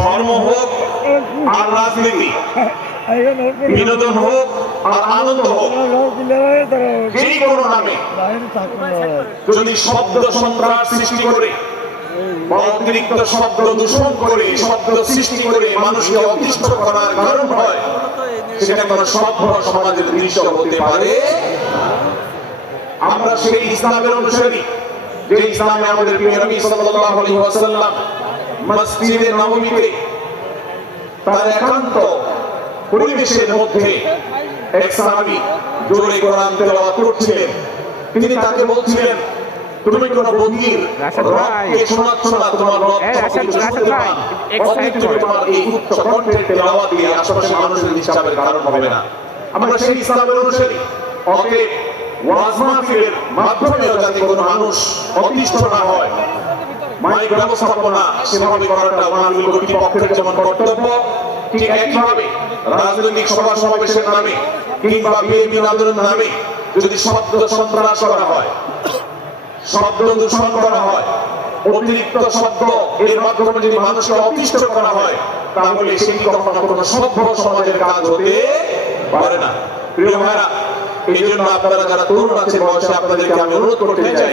ধর্ম হোক আর রাজনীতি, বিনোদন হোক আর আনন্দ হোক যেই কোনো নামে। যদি শব্দ সন্ত্রাস সৃষ্টি করে অতিরিক্ত শব্দ দূষণ করে, শব্দ সৃষ্টি করে মানুষকে অতিষ্ঠ করার কারণ হয়, সেটা কোনো সভ্য সমাজের দৃশ্য হতে পারে। আমরা সেই ইসলামের অনুসারী, যে ইসলামে আমাদের প্রিয় নবী সাল্লাল্লাহু আলাইহি ওয়াসাল্লাম মসজিদে নববীতে তার একান্ত পরিবেশের মধ্যে এক সাহাবী জোরে কোরআন তেলাওয়াত করছিলেন। তিনি তাকে বলছিলেন তুমি কোন রাশেদ রবকে শোনাচ্ছ না তোমার রব তোমাকে শুনতে ভাই, পান। তুমি তোমার এই উচ্চ কণ্ঠের তেলাওয়াত দিয়ে আশেপাশের মানুষের ডিস্টার্বের কারণ হবে না। আমরা সেই ইসলামের অনুসারী। অতএব ওয়াজ মাহফিলের মাধ্যমেও যাতে কোনো মানুষ অতিষ্ঠ না হয় মাইক ব্যবস্থাপনা সেভাবে করাটা মাহফিল কর্তৃপক্ষের যেমন কর্তব্য, ঠিক একইভাবে রাজনৈতিক সভা সমাবেশের নামে কিংবা বিএনপি আন্দোলনের নামে যদি শব্দ সন্ত্রাস করা হয়, শব্দ দূষণ করা হয়, অতিরিক্ত শব্দ এর মাধ্যমে যদি মানুষকে অতিষ্ঠ করা হয়, তাহলে সেটি কখনো কোনো সভ্য সমাজের কাজ হতে পারে না। প্রিয় ভাইরা, এই জন্য আপনারা যারা তরুণ আছেন, বয়সে আপনাদেরকে আমি অনুরোধ করতে চাই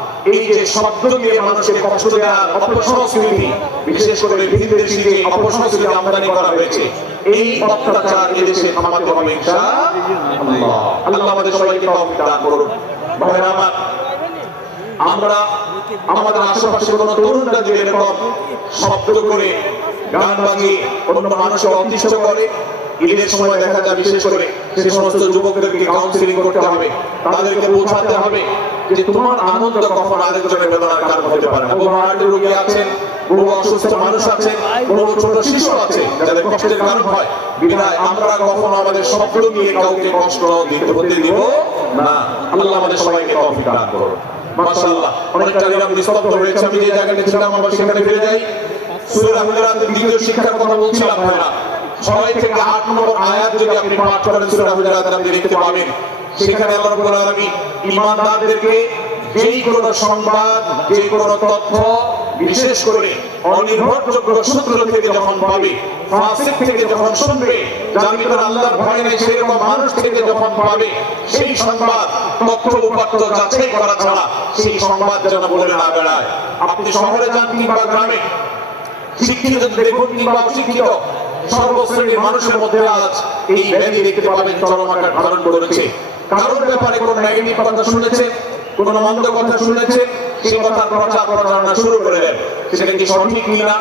এই যে শব্দ দিয়ে মানুষকে কষ্ট দেওয়ার অপসংস্কৃতি, বিশেষ করে বিদেশি যে অপসংস্কৃতি আমদানি করা হয়েছে, এই অত্যাচার এদেশে থামাতে হবে আল্লাহ আমাদের সবাইকে দান করুন। ভাইরা আমার, আমরা আমাদের আশেপাশে কোনো তরুণরা যে এরকম শব্দ করে, গান বাজিয়ে অন্য মানুষকে অতিষ্ঠ করে, ঈদের সময় দেখা যায় বিশেষ করে সে সমস্ত যুবকদেরকে কাউন্সিলিং করতে হবে, তাদেরকে বোঝাতে হবে যে তোমার আনন্দ কখন আরেকজনের বেদনার কারণ হতে পারে বহু হার্টের রোগী আছেন, বহু অসুস্থ মানুষ আছেন, বহু ছোট শিশু আছে, যাদের কষ্টের কারণ হয়। বিধায় আমরা কখনো আমাদের শব্দ নিয়ে কাউকে কষ্ট দিতে হতে দিব না। আল্লাহ আমাদের সবাইকে তৌফিক দান করুন। মাশাআল্লাহ অনেকটা নিরাম নিস্তব্ধ হয়েছে। আমি যে জায়গাটা ছিলাম আবার সেখানে ফিরে যাই। সূরা হুজুরাতের দ্বিতীয় শিক্ষার কথা বলছিলাম ভাইরা। ছয় থেকে আট নম্বর আয়াত যদি আপনি পাঠ করেন, সূরা হুজুরাতের আপনি দেখতে পাবেন। সেখানে আল্লাহ রাব্বুল আলামিন ঈমানদারদেরকে যেই কোনো সংবাদ যে কোনো তথ্য, বিশেষ করে অনির্ভরযোগ্য সূত্র থেকে যখন পাবে, ফাসিক থেকে যখন শুনবে, যার ভিতরে আল্লাহর ভয় নেই, সেরকম মানুষ থেকে যখন পাবে, সেই সংবাদ, তথ্য উপাত্ত যাচাই করা ছাড়া সেই সংবাদ যেন বলে না বেড়ায়। আপনি শহরে যান কিংবা গ্রামে, শিক্ষিত দেখুন কিংবা অশিক্ষিত, সর্বশ্রেণীর মানুষের মধ্যে আজ এই ব্যাধি দেখতে পাবেন, চরম আকার ধারণ করেছে। কারোর ব্যাপারে কোন নেগেটিভ কথা শুনেছে কোন মন্দ কথা শুনেছে সে কথার প্রচার প্রচারণা শুরু করে দেন। সেটা কি সঠিক কিনা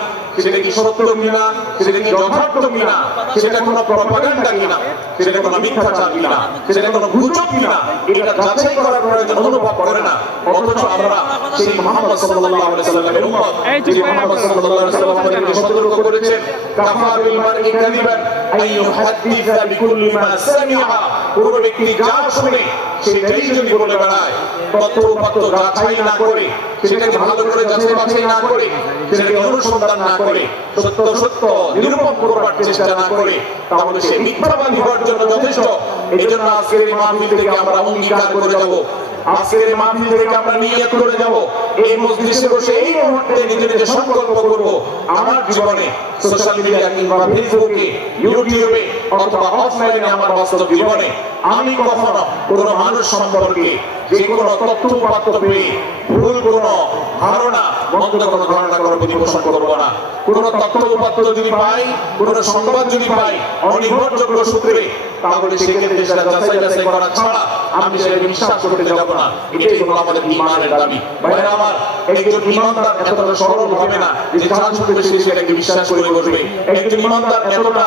সেটা কি সত্য কিনা সেটা কি যথার্থ কিনা সেটা কোনো প্রপাগান্ডা কিনা সেটা কোনো মিথ্যাচার কিনা সেটা কোনো গুজব কিনা এটা যাচাই করার প্রয়োজন অনুভব করে না। অথচ আমরা সেই মোহাম্মদ সাল্লাল্লাহু আলাইহি সাল্লামের উম্মত যে মোহাম্মদ সাল্লাল্লাহু আলাইহি সাল্লাম আমাদেরকে সতর্ক করেছেন কাফা বিল মারই কাযিবান আন ইউহাদ্দিসা বিকুল্লি মা সামিআ। কোন ব্যক্তি যা শুনে সেটাই যদি বলে বেড়ায় তথ্য উপাত্ত যাচাই না করে, সেটাকে ভালো করে যাচাই বাছাই না করে, সেটাকে অনুসন্ধান না করে, সত্য সত্য, নিরূপণ করবার চেষ্টা না করে, তাহলে সে মিথ্যাবাদী হওয়ার জন্য যথেষ্ট। এই জন্য আজকের এই মাহফিল থেকে আমরা অঙ্গীকার করে যাব। আজকের এই থেকে আমরা নিয়ত করে যাব। এই মজলিসে বসে এই মুহূর্তে নিজে সংকল্প করব, আমার জীবনে সোশ্যাল মিডিয়া কিংবা ফেসবুকে ইউটিউবে অথবা অফলাইনে আমার বাস্তব জীবনে, আমি কখনো কোনো মানুষ সম্পর্কে যে কোনো তথ্য উপাত্ত পেয়ে ভুল কোনো ধারণা কোনো ধারণা করার প্রতি করব না। কোনো তথ্য উপাত্ত যদি পাই, কোনো সংবাদ যদি পাই, অনির্ভরযোগ্য সূত্রে, তাহলে সেক্ষেত্রে সেটা যাচাই যাচাই করা ছাড়া আমি সেটা বিশ্বাস করতে যাব না। এটাই হলো আমাদের ইমানের দাবি। ভাইরা আমার, একজন ইমানদার এতটা সরল হবে না যে যা শুনবে সে সেটাকে বিশ্বাস করে বসবে। একজন ইমানদার এতটা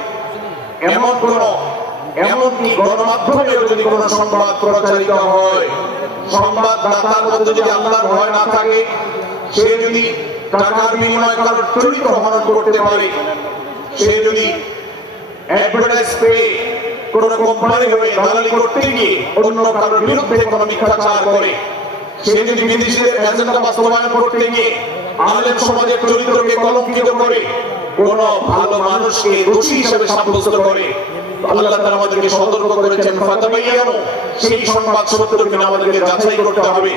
এমন কোন এমনকি গণমাধ্যমেও যদি কোন সংবাদ প্রচারিত হয়, সংবাদদাতার মধ্যে যদি আল্লাহর ভয় না থাকে, সে যদি টাকার বিনিময়ে কারোর চরিত্র হরণ করতে পারে, সে যদি অ্যাডভার্টাইজ পেয়ে কোন কোম্পানি হয়ে দালালি করতে গিয়ে অন্য কারোর বিরুদ্ধে কোনো মিথ্যাচার করে, সে যদি বিদেশিদের এজেন্ডা বাস্তবায়ন করতে গিয়ে আলেম সমাজের চরিত্রকে কলঙ্কিত করে, কোন ভালো মানুষকে দোষী হিসেবে সাব্যস্ত করে, আল্লাহ আমাদেরকে সতর্ক করেছেন। সেই সংবাদ সত্য কিনা আমাদেরকে যাচাই করতে হবে।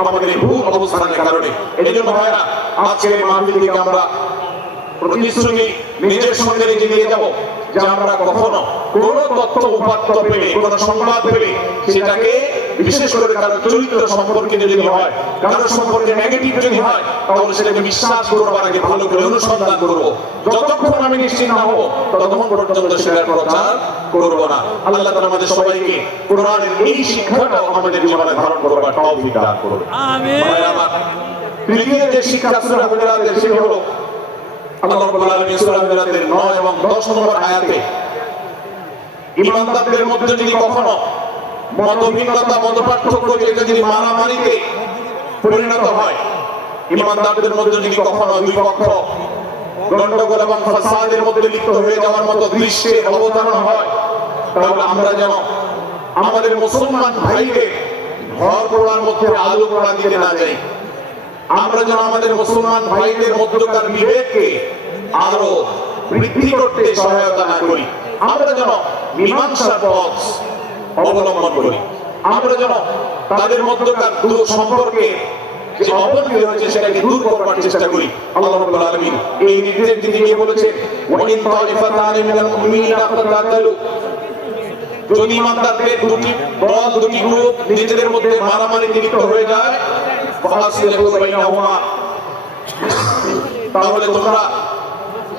আমাদের ভুল অবস্থানের কারণে। এই জন্য ভাইরা আজকের থেকে আমরা প্রতিশ্রুতি নিজের সঙ্গে রেখে দিয়ে যাব যে আমরা কখনো কোন তথ্য উপাত্ত পেলে কোন সংবাদ পেলে সেটাকে বিশেষ করে কারও চরিত্র সম্পর্কে যদি হয় কারও সম্পর্কে নেগেটিভ যদি হয় তাহলে সেটাকে বিশ্বাস করবার আগে ভালো করে অনুসন্ধান করব। যতক্ষণ আমি নিশ্চিত না হব ততক্ষণ পর্যন্ত সেটার প্রচার করব না। আল্লাহ তাআলা আমাদের সবাইকে কোরআনের এই শিক্ষাটা আমাদের জীবনে ধারণ করবার তৌফিক দান তৃতীয় যে শিক্ষা সেটি হলো আল্লাহ রাব্বুল আলামিন সূরা হুজুরাতের 9 এবং 10 নম্বর আয়াতে। ইমানদারদের মধ্যে যদি কখনো মতভিন্নতা, মতপার্থক্য যেটা যদি মারামারিতে পরিণত হয় গন্ডগোল এবং ফাসাদের মধ্যে লিপ্ত হয়ে যাওয়ার মতো দৃশ্যের অবতারণা হয়, তাহলে আমরা যেন আমাদের মুসলমান ভাইদের ঘর পড়ার মধ্যে আলো পড়া দিতে না যাই। আমরা যেন আমাদের মুসলমান ভাইদের মধ্যকার বিবেককে আরও বৃদ্ধি করতে সহায়তা না করি, আমরা যেন মীমাংসার পথ অবলম্বন করি। আমরা যেন তাদের মধ্যকার দূর সম্পর্কে যে অবনতি হয়েছে সেটাকে দূর করবার চেষ্টা করি। আল্লাহ রাব্বুল আলামিন এই নির্দেশ দিতে গিয়ে বলেছে ওয়া ইন তাইফাতানি মিনাল মুমিনিনা ফাতাতালু যদি ইমানদারদের দুটি দল, দুটি গ্রুপ নিজেদের মধ্যে মারামারি লিপ্ত হয়ে যায় ফাসিলু বাইনাহুমা তাহলে তোমরা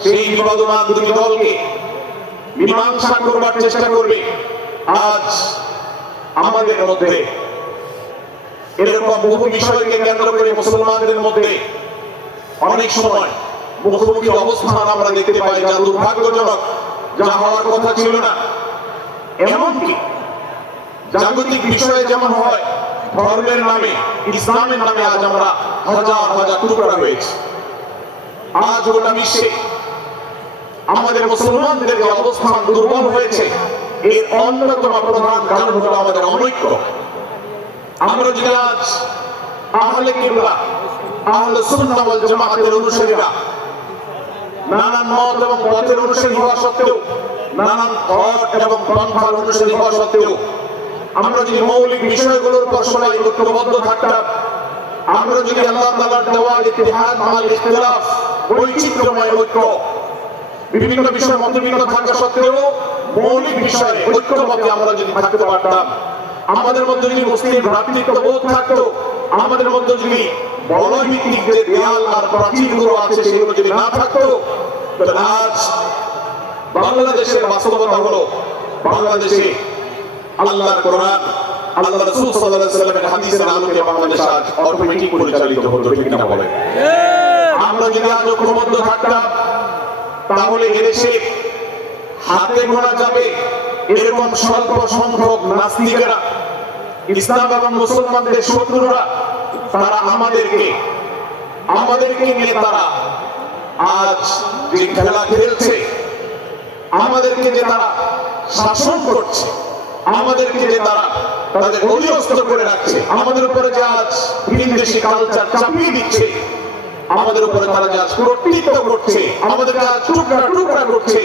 সেই বিবাদমান দুটি দলকে মীমাংসা করবার চেষ্টা করবে আজ আমাদের মধ্যে। এরকম বহু বিষয়কে কেন্দ্র করে মুসলমানদের মধ্যে অনেক সময় মুখোমুখি অবস্থান আমরা দেখতে পাই যা দুর্ভাগ্যজনক, যা হওয়ার কথা ছিল না। এমনকি জাগতিক বিষয়ে যেমন হয়, ধর্মের নামে, ইসলামের নামে আজ আমরা হাজার হাজার টুকরা হয়েছে। আজ গোটা বিশ্বে আমাদের মুসলমানদের যে অবস্থান দুর্বল হয়েছে। এর অন্যতম প্রধান কারণ হলো আমাদের অনৈক্য। আমরা যদি আজ আহলে কিবলা, আহলে সুন্নাহ ওয়াল জামাতের অনুসারীরা নানান মত এবং পথের অনুসারী হওয়া সত্ত্বেও, নানান পথ এবং পন্থার অনুসারী হওয়া সত্ত্বেও, আমরা যদি মৌলিক বিষয়গুলোর উপর সবাই ঐক্যবদ্ধ থাকতাম, আমরা যদি আল্লাহ তাআলার দেওয়া ইতিহাদ, মাল ইখতিলাফ, বৈচিত্র্যময় ঐক্য বিভিন্ন বিষয়ে মতভিন্ন থাকা সত্ত্বেও মৌলিক বিষয়ে ঐক্যবদ্ধ আমরা যদি থাকতে পারতাম আমাদের মধ্যে যদি মুসলিম ভ্রাতৃত্ব বোধ থাকতো আমাদের মধ্যে যদি বলয় ভিত্তিক যে দেয়াল আর প্রাচীরগুলো আছে সেগুলো যদি না থাকতো তাহলে আজ বাংলাদেশের বাস্তবতা হলো বাংলাদেশে আল্লাহর কোরআন আল্লাহ রাসূল সাল্লাল্লাহু আলাইহি ওয়াসাল্লামের হাদিসের আলোকে বাংলাদেশ আজ অটোমেটিক পরিচালিত হতো ঠিক না বলেন? আমরা যদি আজ ঐক্যবদ্ধ থাকতাম তাহলে এদেশে হাতে গোনা যাবে এরকম স্বল্প সংখ্যক নাস্তিকেরা, ইসলাম এবং মুসলমানদের শত্রুরা, তারা আমাদেরকে আমাদেরকে নিয়ে তারা আজ যে খেলা খেলছে, আমাদেরকে যে তারা শাসন করছে, আমাদেরকে যে তারা তাদের অধীনস্থ করে রাখছে, আমাদের উপরে যে আজ বিদেশি কালচার চাপিয়ে দিচ্ছে আমাদের উপরে তারা যা সুরক্ষিত করছে আমাদের যা টুকরা টুকরা করছে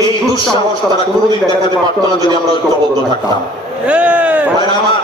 এই দুঃসাহস তারা কোনোদিন দেখাতে পারত না যদি আমরা ঐক্যবদ্ধ থাকতাম। আমার